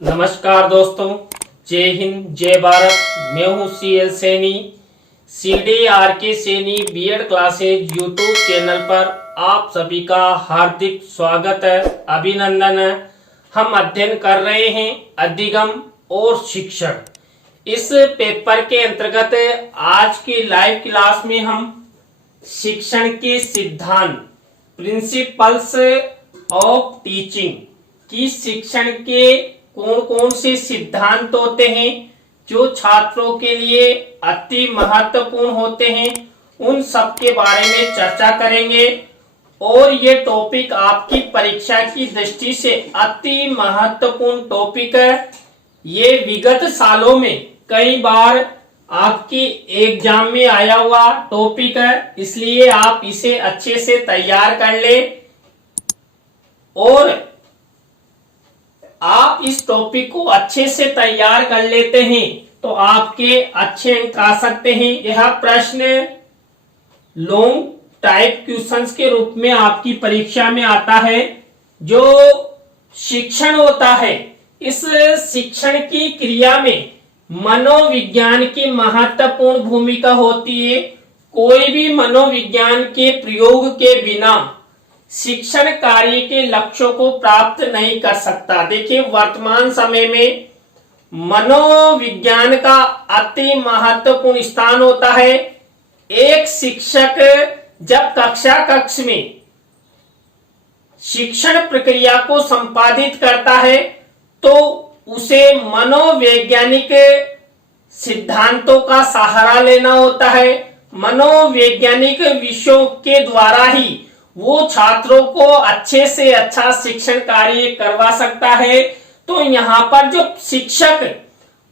नमस्कार दोस्तों, जय हिंद जय भारत। मैं हूं CL Saini. CDRK Saini B Ed classes YouTube channel पर आप सभी का हार्दिक स्वागत है, अभिनंदन है। हम अध्ययन कर रहे हैं अधिगम और शिक्षण। इस पेपर के अंतर्गत आज की लाइव क्लास में हम शिक्षण के सिद्धांत, प्रिंसिपल्स ऑफ टीचिंग की शिक्षण के कौन कौन से सिद्धांत होते हैं जो छात्रों के लिए अति महत्वपूर्ण होते हैं, उन सब के बारे में चर्चा करेंगे। और ये टॉपिक आपकी परीक्षा की दृष्टि से अति महत्वपूर्ण टॉपिक है। ये विगत सालों में कई बार आपकी एग्जाम में आया हुआ टॉपिक है, इसलिए आप इसे अच्छे से तैयार कर लें और आप इस टॉपिक को अच्छे से तैयार कर लेते हैं तो आपके अच्छे अंक आ सकते हैं। यह प्रश्न लॉन्ग टाइप क्वेश्चंस के रूप में आपकी परीक्षा में आता है। जो शिक्षण होता है, इस शिक्षण की क्रिया में मनोविज्ञान की महत्वपूर्ण भूमिका होती है। कोई भी मनोविज्ञान के प्रयोग के बिना शिक्षण कार्य के लक्ष्यों को प्राप्त नहीं कर सकता। देखिए, वर्तमान समय में मनोविज्ञान का अति महत्वपूर्ण स्थान होता है। एक शिक्षक जब कक्ष में शिक्षण प्रक्रिया को संपादित करता है तो उसे मनोवैज्ञानिक सिद्धांतों का सहारा लेना होता है। मनोवैज्ञानिक विषयों के द्वारा ही वो छात्रों को अच्छे से अच्छा शिक्षण कार्य करवा सकता है। तो यहाँ पर जो शिक्षक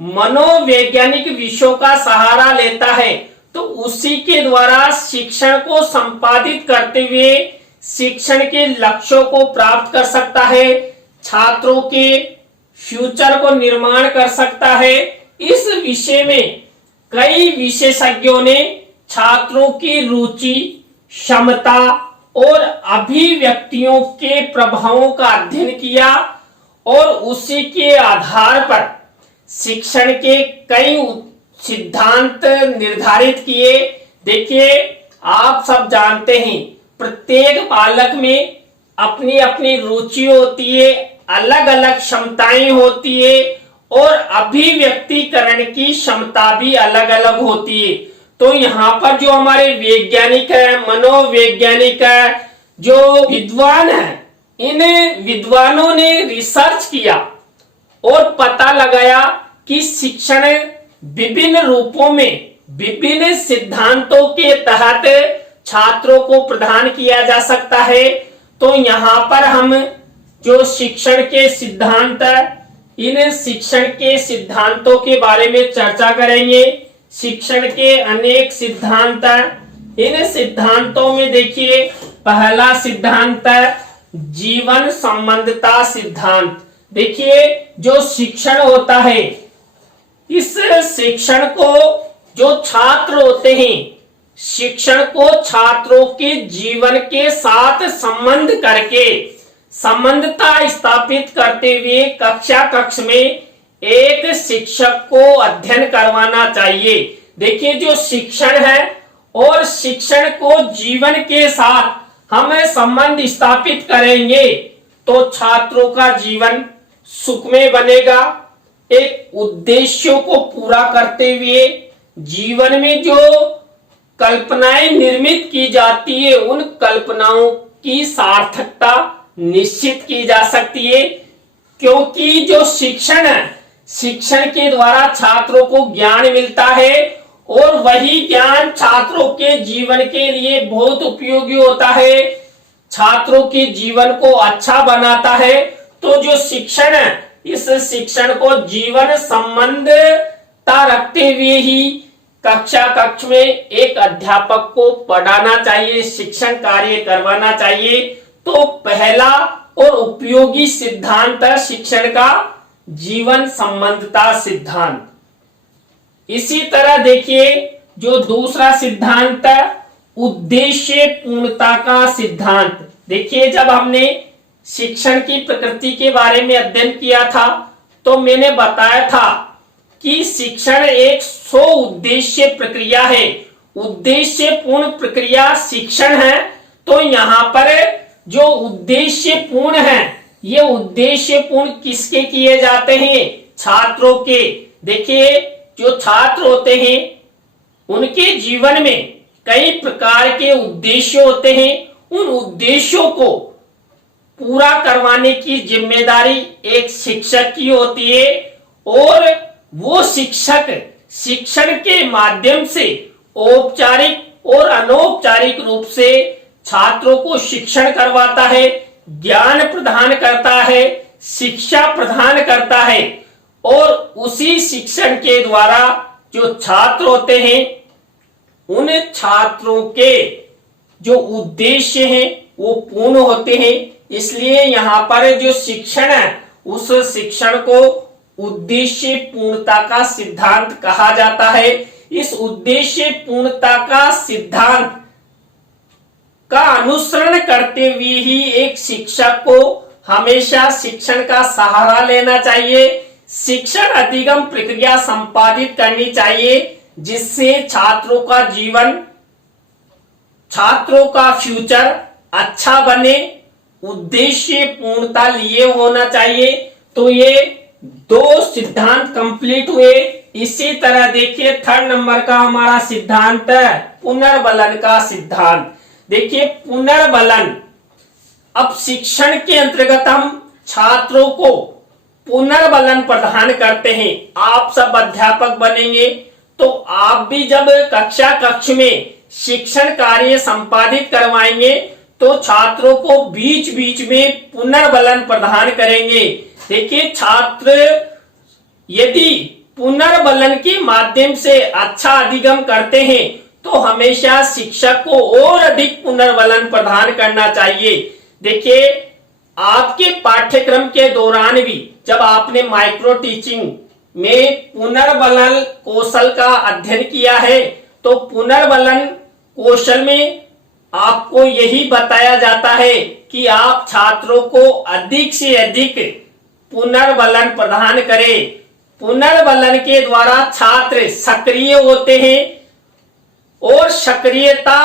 मनोवैज्ञानिक विषयों का सहारा लेता है तो उसी के द्वारा शिक्षण को संपादित करते हुए शिक्षण के लक्ष्यों को प्राप्त कर सकता है, छात्रों के फ्यूचर को निर्माण कर सकता है। इस विषय में कई विशेषज्ञों ने छात्रों की रुचि, क्षमता और अभिव्यक्तियों के प्रभावों का अध्ययन किया और उसी के आधार पर शिक्षण के कई सिद्धांत निर्धारित किए। देखिए, आप सब जानते हैं प्रत्येक बालक में अपनी अपनी रुचि होती है, अलग अलग क्षमताएं होती है और अभिव्यक्तिकरण की क्षमता भी अलग अलग होती है। तो यहाँ पर जो हमारे वैज्ञानिक है, मनोवैज्ञानिक है, जो विद्वान है, इन विद्वानों ने रिसर्च किया और पता लगाया कि शिक्षण विभिन्न रूपों में विभिन्न सिद्धांतों के तहत छात्रों को प्रदान किया जा सकता है। तो यहाँ पर हम जो शिक्षण के सिद्धांत है, इन शिक्षण के सिद्धांतों के बारे में चर्चा करेंगे। शिक्षण के अनेक सिद्धांत हैं। इन सिद्धांतों में देखिए, पहला सिद्धांत है जीवन संबंधता सिद्धांत। देखिए, जो शिक्षण होता है, इस शिक्षण को जो छात्र होते हैं, शिक्षण को छात्रों के जीवन के साथ संबंध करके संबंधता स्थापित करते हुए कक्ष में एक शिक्षक को अध्ययन करवाना चाहिए। देखिए, जो शिक्षण है और शिक्षण को जीवन के साथ हम संबंध स्थापित करेंगे तो छात्रों का जीवन सुखमय बनेगा। एक उद्देश्यों को पूरा करते हुए जीवन में जो कल्पनाएं निर्मित की जाती है, उन कल्पनाओं की सार्थकता निश्चित की जा सकती है। क्योंकि जो शिक्षण है, शिक्षण के द्वारा छात्रों को ज्ञान मिलता है और वही ज्ञान छात्रों के जीवन के लिए बहुत उपयोगी होता है, छात्रों के जीवन को अच्छा बनाता है। तो जो शिक्षण है, इस शिक्षण को जीवन संबंधता रखते हुए ही कक्ष में एक अध्यापक को पढ़ाना चाहिए, शिक्षण कार्य करवाना चाहिए। तो पहला और उपयोगी सिद्धांत है शिक्षण का जीवन संबंधता सिद्धांत। इसी तरह देखिए, जो दूसरा सिद्धांत है उद्देश्य पूर्णता का सिद्धांत। देखिए, जब हमने शिक्षण की प्रकृति के बारे में अध्ययन किया था तो मैंने बताया था कि शिक्षण एक स्व उद्देश्य प्रक्रिया है, उद्देश्य पूर्ण प्रक्रिया शिक्षण है। तो यहाँ पर जो उद्देश्य पूर्ण है, ये उद्देश्य पूर्ण किसके किए जाते हैं? छात्रों के। देखिए, जो छात्र होते हैं उनके जीवन में कई प्रकार के उद्देश्य होते हैं। उन उद्देश्यों को पूरा करवाने की जिम्मेदारी एक शिक्षक की होती है और वो शिक्षक शिक्षण के माध्यम से औपचारिक और अनौपचारिक रूप से छात्रों को शिक्षण करवाता है, ज्ञान प्रदान करता है, शिक्षा प्रदान करता है और उसी शिक्षण के द्वारा जो छात्र होते हैं उन छात्रों के जो उद्देश्य हैं वो पूर्ण होते हैं। इसलिए यहाँ पर जो शिक्षण है उस शिक्षण को उद्देश्य पूर्णता का सिद्धांत कहा जाता है। इस उद्देश्य पूर्णता का सिद्धांत का अनुसरण करते हुए ही एक शिक्षक को हमेशा शिक्षण का सहारा लेना चाहिए, शिक्षण अधिगम प्रक्रिया संपादित करनी चाहिए, जिससे छात्रों का जीवन, छात्रों का फ्यूचर अच्छा बने, उद्देश्य पूर्णता लिए होना चाहिए। तो ये दो सिद्धांत कंप्लीट हुए। इसी तरह देखिए, थर्ड नंबर का हमारा सिद्धांत है पुनर्बलन का सिद्धांत। देखिए, पुनर्बलन, अब शिक्षण के अंतर्गत हम छात्रों को पुनर्बलन प्रदान करते हैं। आप सब अध्यापक बनेंगे तो आप भी जब कक्ष में शिक्षण कार्य संपादित करवाएंगे तो छात्रों को बीच बीच में पुनर्बलन प्रदान करेंगे। देखिए, छात्र यदि पुनर्बलन के माध्यम से अच्छा अधिगम करते हैं तो हमेशा शिक्षक को और अधिक पुनर्बलन प्रदान करना चाहिए। देखिए, आपके पाठ्यक्रम के दौरान भी जब आपने माइक्रो टीचिंग में पुनर्बलन कौशल का अध्ययन किया है तो पुनर्बलन कौशल में आपको यही बताया जाता है कि आप छात्रों को अधिक से अधिक पुनर्बलन प्रदान करें। पुनर्बलन के द्वारा छात्र सक्रिय होते हैं और सक्रियता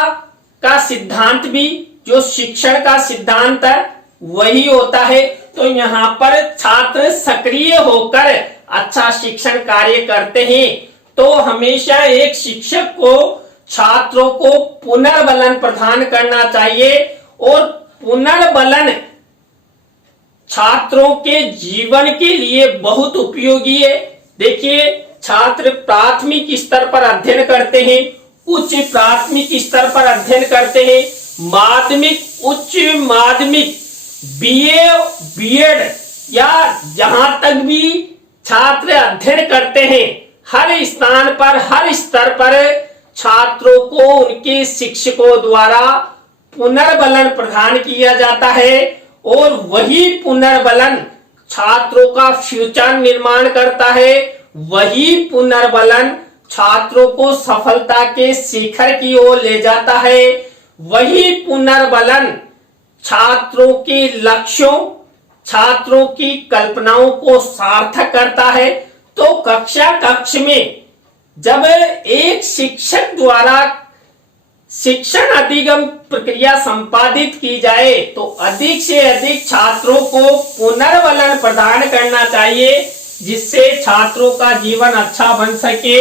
का सिद्धांत भी जो शिक्षण का सिद्धांत है वही होता है। तो यहाँ पर छात्र सक्रिय होकर अच्छा शिक्षण कार्य करते हैं। तो हमेशा एक शिक्षक को छात्रों को पुनर्बलन प्रदान करना चाहिए और पुनर्बलन छात्रों के जीवन के लिए बहुत उपयोगी है। देखिए, छात्र प्राथमिक स्तर पर अध्ययन करते हैं, उच्च प्राथमिक स्तर पर अध्ययन करते हैं, माध्यमिक, उच्च माध्यमिक, बीए, बीएड या जहां तक भी छात्र अध्ययन करते हैं, हर स्थान पर, हर स्तर पर छात्रों को उनके शिक्षकों द्वारा पुनर्बलन प्रदान किया जाता है और वही पुनर्बलन छात्रों का फ्यूचर निर्माण करता है। वही पुनर्बलन छात्रों को सफलता के शिखर की ओर ले जाता है। वही पुनर्बलन छात्रों के लक्ष्यों, छात्रों की कल्पनाओं को सार्थक करता है। तो कक्ष में जब एक शिक्षक द्वारा शिक्षण अधिगम प्रक्रिया संपादित की जाए तो अधिक से अधिक छात्रों को पुनर्बलन प्रदान करना चाहिए, जिससे छात्रों का जीवन अच्छा बन सके।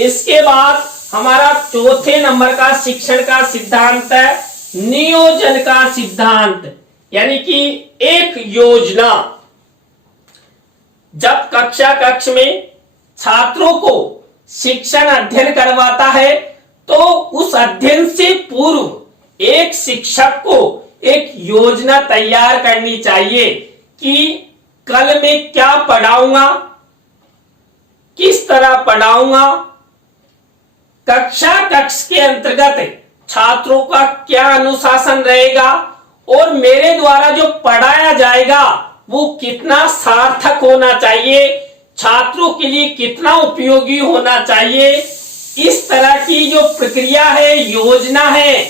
इसके बाद हमारा चौथे नंबर का शिक्षण का सिद्धांत है नियोजन का सिद्धांत, यानी कि एक योजना। जब कक्ष में छात्रों को शिक्षण अध्ययन करवाता है तो उस अध्ययन से पूर्व एक शिक्षक को एक योजना तैयार करनी चाहिए कि कल मैं क्या पढ़ाऊंगा, किस तरह पढ़ाऊंगा, कक्ष के अंतर्गत छात्रों का क्या अनुशासन रहेगा और मेरे द्वारा जो पढ़ाया जाएगा वो कितना सार्थक होना चाहिए, छात्रों के लिए कितना उपयोगी होना चाहिए। इस तरह की जो प्रक्रिया है, योजना है,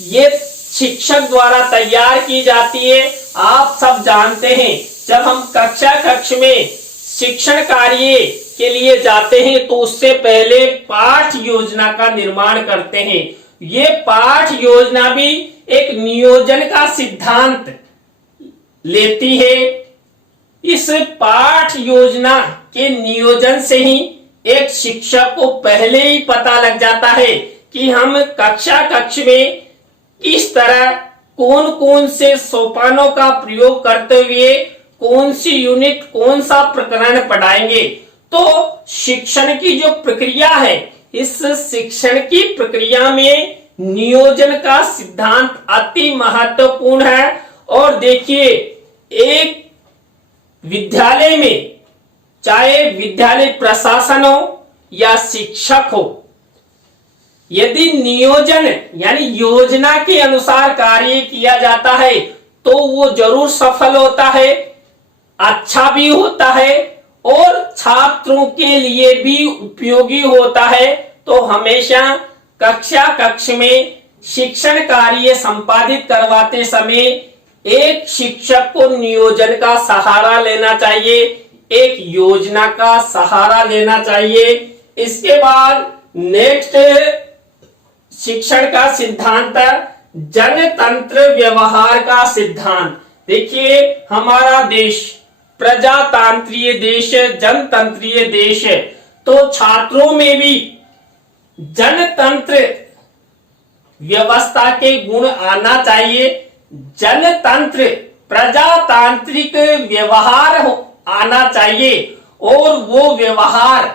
ये शिक्षक द्वारा तैयार की जाती है। आप सब जानते हैं, जब हम कक्ष में शिक्षण कार्य के लिए जाते हैं तो उससे पहले पाठ योजना का निर्माण करते हैं। ये पाठ योजना भी एक नियोजन का सिद्धांत लेती है। इस पाठ योजना के नियोजन से ही एक शिक्षक को पहले ही पता लग जाता है कि हम कक्ष में किस तरह कौन कौन से सोपानों का प्रयोग करते हुए कौन सी यूनिट कौन सा प्रकरण पढ़ाएंगे। तो शिक्षण की जो प्रक्रिया है, इस शिक्षण की प्रक्रिया में नियोजन का सिद्धांत अति महत्वपूर्ण है। और देखिए, एक विद्यालय में चाहे विद्यालय प्रशासन हो या शिक्षक हो, यदि नियोजन यानी योजना के अनुसार कार्य किया जाता है तो वो जरूर सफल होता है, अच्छा भी होता है और छात्रों के लिए भी उपयोगी होता है। तो हमेशा कक्ष में शिक्षण कार्य संपादित करवाते समय एक शिक्षक को नियोजन का सहारा लेना चाहिए, एक योजना का सहारा लेना चाहिए। इसके बाद नेक्स्ट शिक्षण का सिद्धांत जनतंत्र व्यवहार का सिद्धांत। देखिए, हमारा देश प्रजातांत्रिक देश है, जनतंत्रीय देश है, तो छात्रों में भी जनतंत्र व्यवस्था के गुण आना चाहिए। जनतंत्र प्रजातांत्रिक व्यवहार आना चाहिए और वो व्यवहार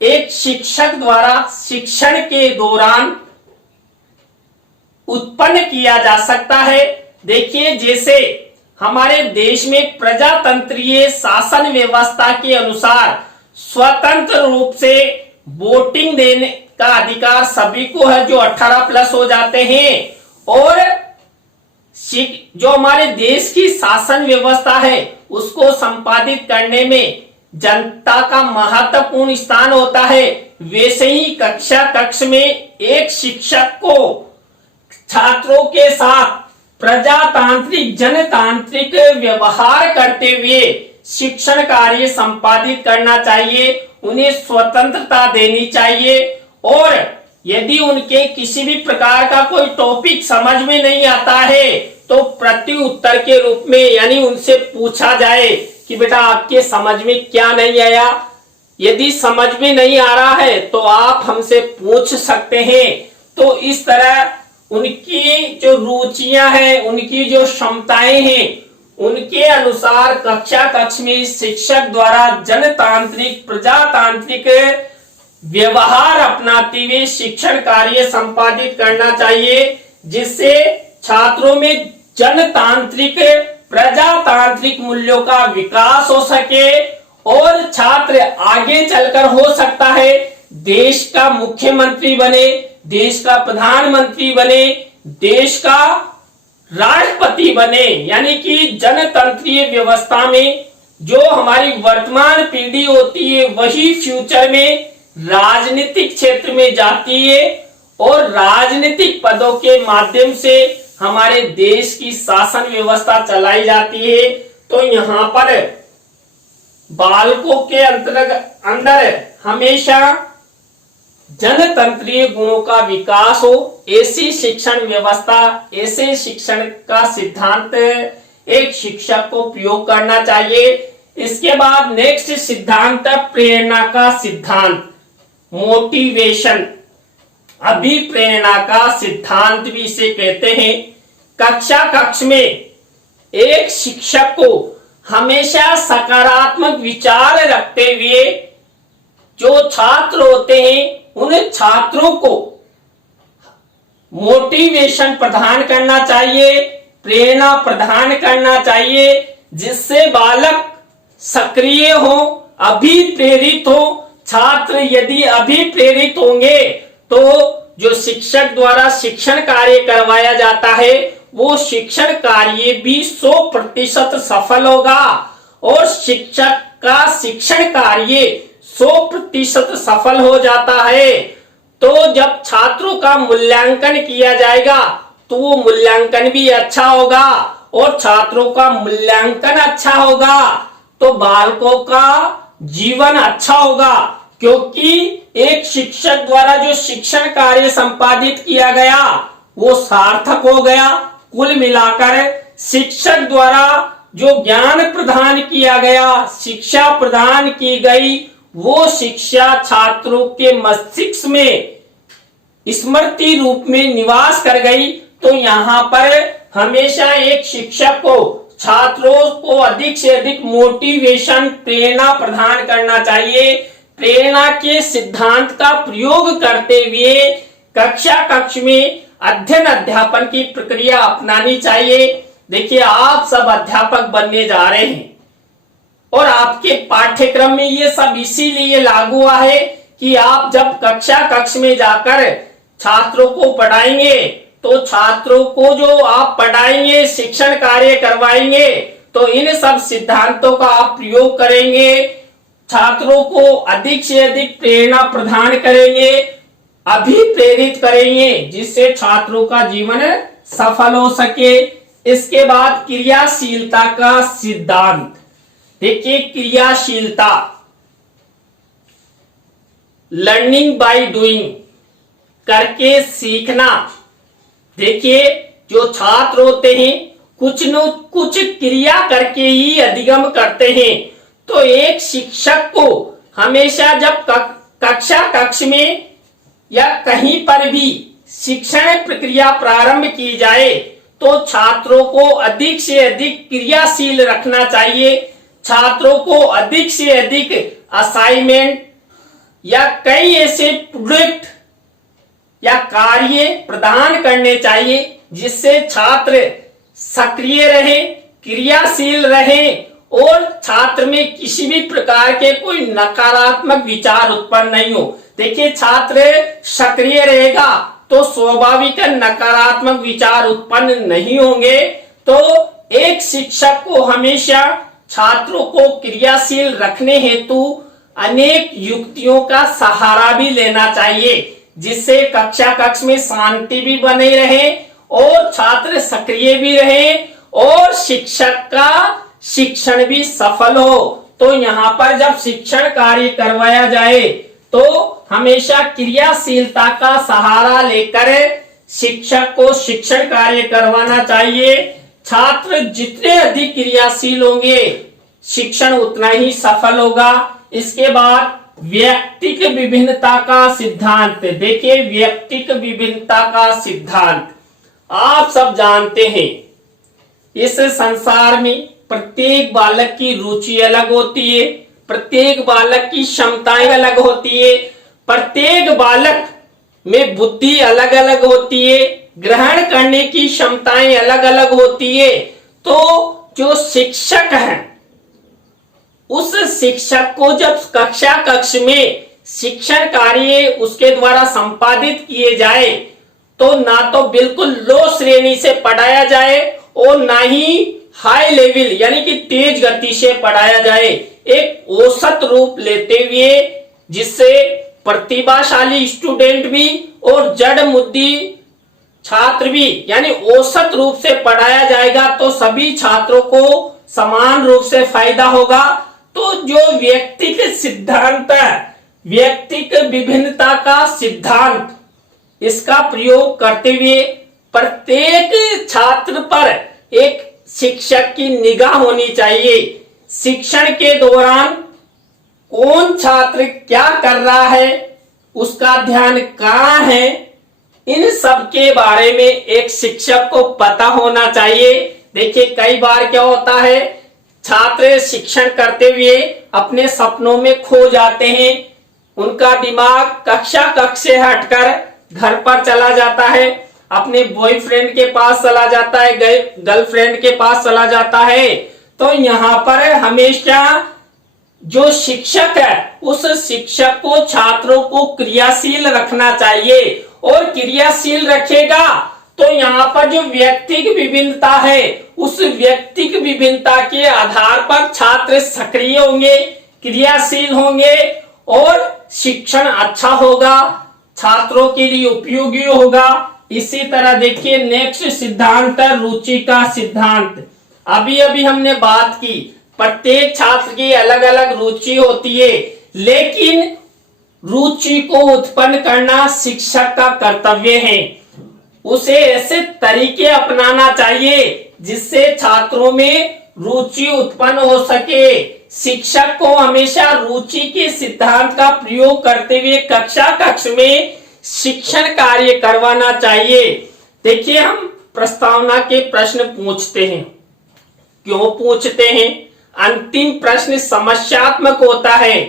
एक शिक्षक द्वारा शिक्षण के दौरान उत्पन्न किया जा सकता है। देखिए, जैसे हमारे देश में प्रजातंत्रीय शासन व्यवस्था के अनुसार स्वतंत्र रूप से वोटिंग देने का अधिकार सभी को है जो 18+ हो जाते हैं। और जो हमारे देश की शासन व्यवस्था है उसको संपादित करने में जनता का महत्वपूर्ण स्थान होता है। वैसे ही कक्ष में एक शिक्षक को छात्रों के साथ प्रजातांत्रिक जनतांत्रिक व्यवहार करते हुए शिक्षण कार्य संपादित करना चाहिए, उन्हें स्वतंत्रता देनी चाहिए। और यदि उनके किसी भी प्रकार का कोई टॉपिक समझ में नहीं आता है तो प्रति उत्तर के रूप में यानी उनसे पूछा जाए कि बेटा आपके समझ में क्या नहीं आया। यदि समझ में नहीं आ रहा है तो आप हमसे पूछ सकते हैं। तो इस तरह उनकी जो रुचियां हैं, उनकी जो क्षमताएं हैं, उनके अनुसार कक्ष में शिक्षक द्वारा जनतांत्रिक प्रजातांत्रिक व्यवहार अपनाते हुए शिक्षण कार्य संपादित करना चाहिए, जिससे छात्रों में जनतांत्रिक प्रजातांत्रिक मूल्यों का विकास हो सके और छात्र आगे चलकर हो सकता है देश का मुख्यमंत्री बने, देश का प्रधानमंत्री बने, देश का राष्ट्रपति बने। यानी कि जनतंत्रीय व्यवस्था में जो हमारी वर्तमान पीढ़ी होती है वही फ्यूचर में राजनीतिक क्षेत्र में जाती है और राजनीतिक पदों के माध्यम से हमारे देश की शासन व्यवस्था चलाई जाती है। तो यहाँ पर बालकों के अंदर हमेशा जनतंत्रीय गुणों का विकास हो, ऐसी शिक्षण व्यवस्था, ऐसे शिक्षण का सिद्धांत एक शिक्षक को प्रयोग करना चाहिए। इसके बाद नेक्स्ट सिद्धांत प्रेरणा का सिद्धांत, मोटिवेशन, अभिप्रेरणा का सिद्धांत भी इसे कहते हैं। कक्ष में एक शिक्षक को हमेशा सकारात्मक विचार रखते हुए जो छात्र होते हैं उन छात्रों को मोटिवेशन प्रदान करना चाहिए, प्रेरणा प्रदान करना चाहिए, जिससे बालक सक्रिय हो, अभिप्रेरित हो। छात्र यदि अभिप्रेरित होंगे तो जो शिक्षक द्वारा शिक्षण कार्य करवाया जाता है वो शिक्षण कार्य भी 100% सफल होगा और शिक्षक का शिक्षण कार्य 100% सफल हो जाता है। तो जब छात्रों का मूल्यांकन किया जाएगा तो वो मूल्यांकन भी अच्छा होगा और छात्रों का मूल्यांकन अच्छा होगा तो बालकों का जीवन अच्छा होगा, क्योंकि एक शिक्षक द्वारा जो शिक्षण कार्य संपादित किया गया वो सार्थक हो गया। कुल मिलाकर शिक्षक द्वारा जो ज्ञान प्रदान किया गया, शिक्षा प्रदान की गई, वो शिक्षा छात्रों के मस्तिष्क में स्मृति रूप में निवास कर गई। तो यहाँ पर हमेशा एक शिक्षक को छात्रों को अधिक से अधिक मोटिवेशन, प्रेरणा प्रदान करना चाहिए। प्रेरणा के सिद्धांत का प्रयोग करते हुए कक्ष में अध्ययन अध्यापन की प्रक्रिया अपनानी चाहिए। देखिए, आप सब अध्यापक बनने जा रहे हैं और आपके पाठ्यक्रम में ये सब इसीलिए लागू हुआ है कि आप जब कक्ष में जाकर छात्रों को पढ़ाएंगे तो छात्रों को जो आप पढ़ाएंगे, शिक्षण कार्य करवाएंगे, तो इन सब सिद्धांतों का आप प्रयोग करेंगे, छात्रों को अधिक से अधिक प्रेरणा प्रदान करेंगे, अभिप्रेरित करेंगे, जिससे छात्रों का जीवन सफल हो सके। इसके बाद क्रियाशीलता का सिद्धांत। देखिए, क्रियाशीलता, लर्निंग बाय डूइंग, करके सीखना। देखिए, जो छात्र होते हैं कुछ न कुछ क्रिया करके ही अधिगम करते हैं। तो एक शिक्षक को हमेशा जब कक्ष में या कहीं पर भी शिक्षण प्रक्रिया प्रारंभ की जाए तो छात्रों को अधिक से अधिक क्रियाशील रखना चाहिए। छात्रों को अधिक से अधिक असाइनमेंट या कई ऐसे प्रोजेक्ट या कार्य प्रदान करने चाहिए जिससे छात्र सक्रिय रहे, क्रियाशील रहे और छात्र में किसी भी प्रकार के कोई नकारात्मक विचार उत्पन्न नहीं हो। देखिए, छात्र सक्रिय रहेगा तो स्वाभाविक नकारात्मक विचार उत्पन्न नहीं होंगे। तो एक शिक्षक को हमेशा छात्रों को क्रियाशील रखने हेतु अनेक युक्तियों का सहारा भी लेना चाहिए, जिससे कक्ष में शांति भी बने रहे और छात्र सक्रिय भी रहे और शिक्षक का शिक्षण भी सफल हो। तो यहाँ पर जब शिक्षण कार्य करवाया जाए तो हमेशा क्रियाशीलता का सहारा लेकर शिक्षक को शिक्षण कार्य करवाना चाहिए। छात्र जितने अधिक क्रियाशील होंगे शिक्षण उतना ही सफल होगा। इसके बाद व्यक्तिक विभिन्नता का सिद्धांत। देखिए, व्यक्तिक विभिन्नता का सिद्धांत आप सब जानते हैं, इस संसार में प्रत्येक बालक की रुचि अलग होती है, प्रत्येक बालक की क्षमताएं अलग होती है, प्रत्येक बालक में बुद्धि अलग अलग होती है, ग्रहण करने की क्षमताएं अलग अलग होती है। तो जो शिक्षक है उस शिक्षक को जब कक्ष में शिक्षण कार्य उसके द्वारा संपादित किए जाए तो ना तो बिल्कुल लो श्रेणी से पढ़ाया जाए और ना ही हाई लेवल यानी कि तेज गति से पढ़ाया जाए। एक औसत रूप लेते हुए जिससे प्रतिभाशाली स्टूडेंट भी और जड़ मुद्दी छात्र भी यानी औसत रूप से पढ़ाया जाएगा तो सभी छात्रों को समान रूप से फायदा होगा। तो जो व्यक्तिक सिद्धांत है, व्यक्तिक विभिन्नता का सिद्धांत, इसका प्रयोग करते हुए प्रत्येक छात्र पर एक शिक्षक की निगाह होनी चाहिए। शिक्षण के दौरान कौन छात्र क्या कर रहा है, उसका ध्यान कहाँ है, इन सब के बारे में एक शिक्षक को पता होना चाहिए। देखिए, कई बार क्या होता है, छात्र शिक्षण करते हुए अपने सपनों में खो जाते हैं, उनका दिमाग कक्षा से हटकर घर पर चला जाता है, अपने बॉयफ्रेंड के पास चला जाता है, गर्लफ्रेंड के पास चला जाता है। तो यहाँ पर हमेशा जो शिक्षक है उस शिक्षक को छात्रों को क्रियाशील रखना चाहिए और क्रियाशील रखेगा तो यहाँ पर जो व्यक्तिक विभिन्नता है उस व्यक्तिक विभिन्नता के आधार पर छात्र सक्रिय होंगे, क्रियाशील होंगे और शिक्षण अच्छा होगा, छात्रों के लिए उपयोगी होगा। इसी तरह देखिए, नेक्स्ट सिद्धांत है रुचि का सिद्धांत। अभी हमने बात की प्रत्येक छात्र की अलग अलग रुचि होती है, लेकिन रुचि को उत्पन्न करना शिक्षक का कर्तव्य है। उसे ऐसे तरीके अपनाना चाहिए जिससे छात्रों में रुचि उत्पन्न हो सके। शिक्षक को हमेशा रुचि के सिद्धांत का प्रयोग करते हुए कक्ष में शिक्षण कार्य करवाना चाहिए। देखिए, हम प्रस्तावना के प्रश्न पूछते हैं। क्यों पूछते हैं? अंतिम प्रश्न समस्यात्मक होता है।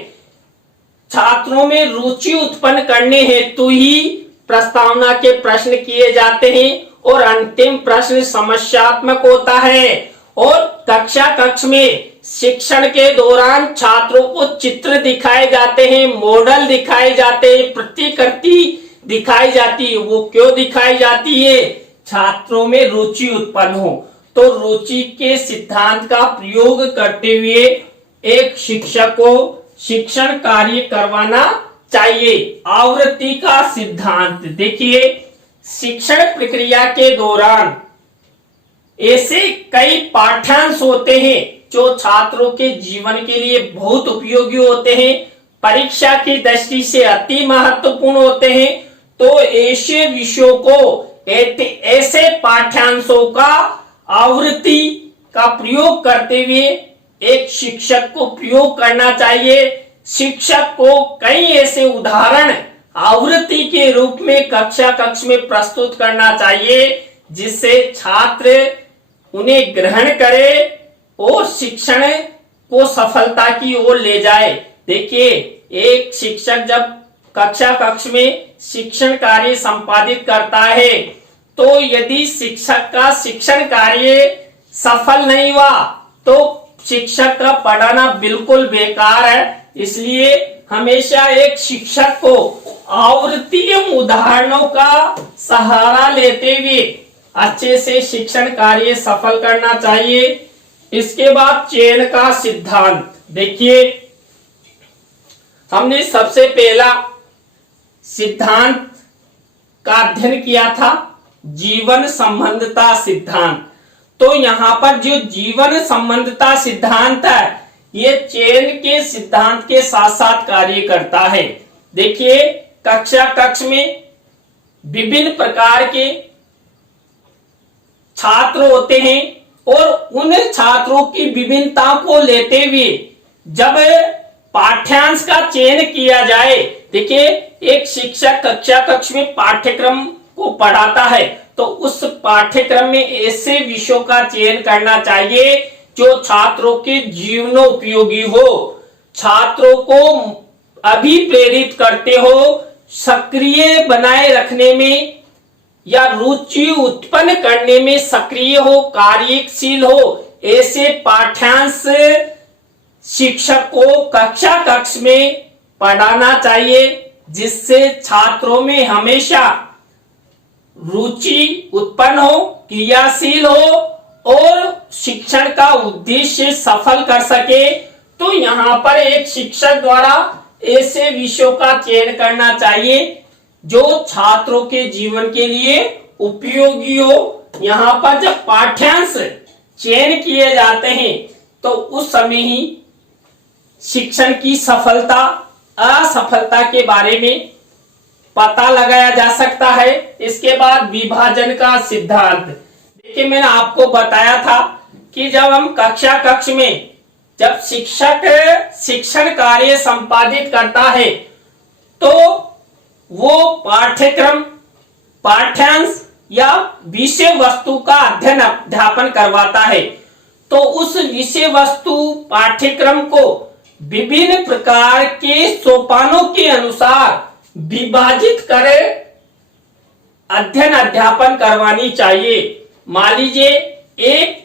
छात्रों में रुचि उत्पन्न करने हेतु ही प्रस्तावना के प्रश्न किए जाते हैं और अंतिम प्रश्न समस्यात्मक होता है। और कक्ष में शिक्षण के दौरान छात्रों को चित्र दिखाए जाते हैं, मॉडल दिखाए जाते हैं, प्रतिकृति दिखाई जाती है। वो क्यों दिखाई जाती है? छात्रों में रुचि उत्पन्न हो। तो रुचि के सिद्धांत का प्रयोग करते हुए एक शिक्षक को शिक्षण कार्य करवाना चाहिए। आवृत्ति का सिद्धांत देखिए, शिक्षण प्रक्रिया के दौरान ऐसे कई पाठ्यांश होते हैं जो छात्रों के जीवन के लिए बहुत उपयोगी होते हैं, परीक्षा की दृष्टि से अति महत्वपूर्ण होते हैं। तो ऐसे विषयों को, ऐसे पाठ्यांशों का आवृत्ति का प्रयोग करते हुए एक शिक्षक को प्रयोग करना चाहिए। शिक्षक को कई ऐसे उदाहरण आवृत्ति के रूप में कक्ष में प्रस्तुत करना चाहिए जिससे छात्र उन्हें ग्रहण करे और शिक्षण को सफलता की ओर ले जाए। देखिए, एक शिक्षक जब कक्ष में शिक्षण कार्य संपादित करता है तो यदि शिक्षक का शिक्षण कार्य सफल नहीं हुआ तो शिक्षक का पढ़ाना बिल्कुल बेकार है। इसलिए हमेशा एक शिक्षक को आवृत्ति एवं उदाहरणों का सहारा लेते हुए अच्छे से शिक्षण कार्य सफल करना चाहिए। इसके बाद चयन का सिद्धांत देखिए, हमने सबसे पहला सिद्धांत का अध्ययन किया था जीवन संबंधता सिद्धांत। तो यहाँ पर जो जीवन संबंधता सिद्धांत है ये चयन के सिद्धांत के साथ साथ कार्य करता है। देखिए, कक्ष में विभिन्न प्रकार के छात्र होते हैं और उन छात्रों की विभिन्नता को लेते हुए जब पाठ्यांश का चयन किया जाए, देखिए एक शिक्षक कक्ष में पाठ्यक्रम को पढ़ाता है तो उस पाठ्यक्रम में ऐसे विषयों का चयन करना चाहिए जो छात्रों के जीवनोपयोगी हो, छात्रों को अभिप्रेरित करते हो, सक्रिय बनाए रखने में या रुचि उत्पन्न करने में सक्रिय हो, कार्यशील हो। ऐसे पाठ्यांश शिक्षक को कक्ष में पढ़ाना चाहिए जिससे छात्रों में हमेशा रुचि उत्पन्न हो, क्रियाशील हो और शिक्षण का उद्देश्य सफल कर सके। तो यहाँ पर एक शिक्षक द्वारा ऐसे विषयों का चयन करना चाहिए जो छात्रों के जीवन के लिए उपयोगी हो। यहाँ पर जब पाठ्यांश चयन किए जाते हैं तो उस समय ही शिक्षण की सफलता असफलता के बारे में पता लगाया जा सकता है। इसके बाद विभाजन का सिद्धांत देखिए, मैंने आपको बताया था कि जब हम कक्ष में जब शिक्षक शिक्षण कार्य संपादित करता है तो वो पाठ्यक्रम, पाठ्यांश या विषय वस्तु का अध्ययन अध्यापन करवाता है। तो उस विषय वस्तु पाठ्यक्रम को विभिन्न प्रकार के सोपानों के अनुसार विभाजित कर अध्ययन अध्यापन करवानी चाहिए। मान लीजिए एक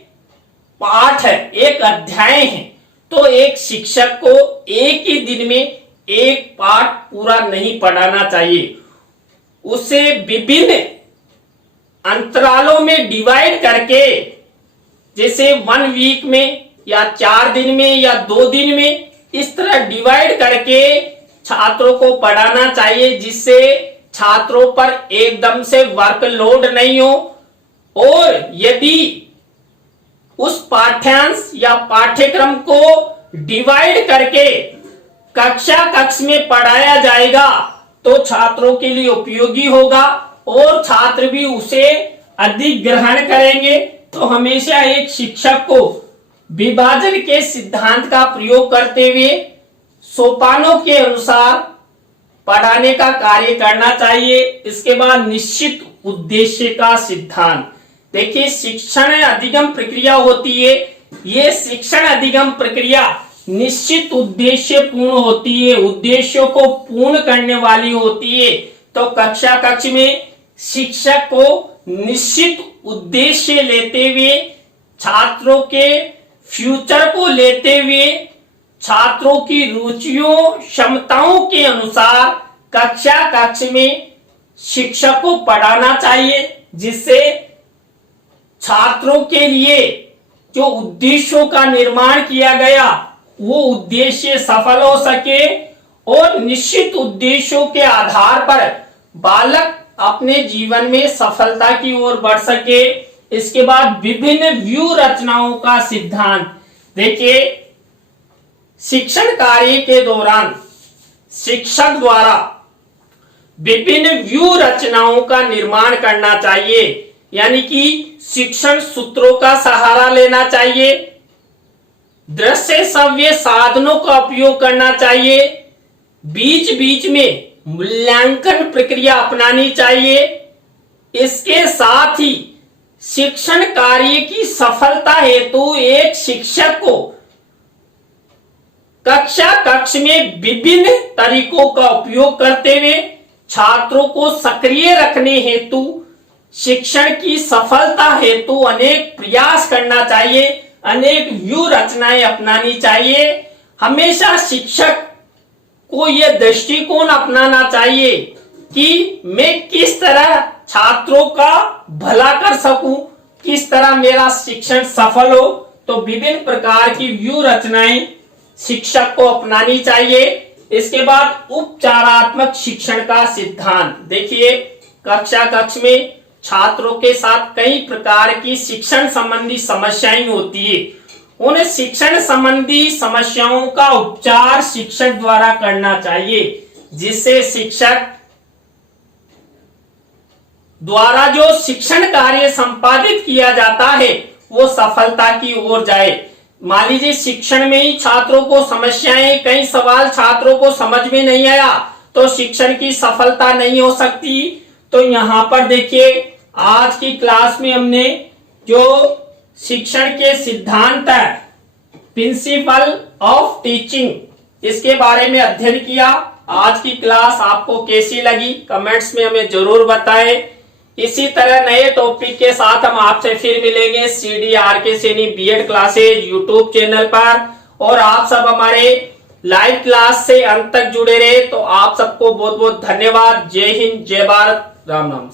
पाठ है, एक अध्याय है, तो एक शिक्षक को एक ही दिन में एक पाठ पूरा नहीं पढ़ाना चाहिए। उसे विभिन्न अंतरालों में डिवाइड करके, जैसे 1 वीक में या 4 दिन में या 2 दिन में, इस तरह डिवाइड करके छात्रों को पढ़ाना चाहिए जिससे छात्रों पर एकदम से वर्कलोड नहीं हो। और यदि उस पाठ्यांश या पाठ्यक्रम को डिवाइड करके कक्ष में पढ़ाया जाएगा तो छात्रों के लिए उपयोगी होगा और छात्र भी उसे अधिक ग्रहण करेंगे। तो हमेशा एक शिक्षक को विभाजन के सिद्धांत का प्रयोग करते हुए सोपानों के अनुसार पढ़ाने का कार्य करना चाहिए। इसके बाद निश्चित उद्देश्य का सिद्धांत। देखिए, शिक्षण अधिगम प्रक्रिया होती है, ये शिक्षण अधिगम प्रक्रिया निश्चित उद्देश्य पूर्ण होती है, उद्देश्यों को पूर्ण करने वाली होती है। तो कक्ष में शिक्षक को निश्चित उद्देश्य लेते हुए, छात्रों के फ्यूचर को लेते हुए, छात्रों की रुचियों क्षमताओं के अनुसार कक्ष में शिक्षक को पढ़ाना चाहिए, जिससे छात्रों के लिए जो उद्देश्यों का निर्माण किया गया वो उद्देश्य सफल हो सके और निश्चित उद्देश्यों के आधार पर बालक अपने जीवन में सफलता की ओर बढ़ सके। इसके बाद विभिन्न व्यू रचनाओं का सिद्धांत। देखिए, शिक्षण कार्य के दौरान शिक्षक द्वारा विभिन्न व्यू रचनाओं का निर्माण करना चाहिए, यानी कि शिक्षण सूत्रों का सहारा लेना चाहिए, दृश्य श्रव्य साधनों का उपयोग करना चाहिए, बीच बीच में मूल्यांकन प्रक्रिया अपनानी चाहिए। इसके साथ ही शिक्षण कार्य की सफलता हेतु एक शिक्षक को कक्ष में विभिन्न तरीकों का उपयोग करते हुए छात्रों को सक्रिय रखने हेतु शिक्षण की सफलता हेतु अनेक प्रयास करना चाहिए, अनेक व्यू रचनाएं अपनानी चाहिए। हमेशा शिक्षक को यह दृष्टिकोण अपनाना चाहिए कि मैं किस तरह छात्रों का भला कर सकूं, किस तरह मेरा शिक्षण सफल हो। तो विभिन्न प्रकार की व्यू रचनाएं शिक्षक को अपनानी चाहिए। इसके बाद उपचारात्मक शिक्षण का सिद्धांत। देखिए, कक्ष में छात्रों के साथ कई प्रकार की शिक्षण संबंधी समस्याएं होती है। उन शिक्षण संबंधी समस्याओं का उपचार शिक्षक द्वारा करना चाहिए, जिससे शिक्षक द्वारा जो शिक्षण कार्य संपादित किया जाता है वो सफलता की ओर जाए। मान लीजिए, शिक्षण में ही छात्रों को समस्याएं, कई सवाल छात्रों को समझ में नहीं आया तो शिक्षण की सफलता नहीं हो सकती। तो यहाँ पर देखिए, आज की क्लास में हमने जो शिक्षण के सिद्धांत है, प्रिंसिपल ऑफ टीचिंग, इसके बारे में अध्ययन किया। आज की क्लास आपको कैसी लगी कमेंट्स में हमें जरूर बताएं। इसी तरह नए टॉपिक के साथ हम आपसे फिर मिलेंगे CDRK Saini B Ed classes YouTube channel पर। और आप सब हमारे लाइव क्लास से अंत तक जुड़े रहे। तो आप सबको बहुत बहुत धन्यवाद। जय हिंद, जय भारत, राम नाम।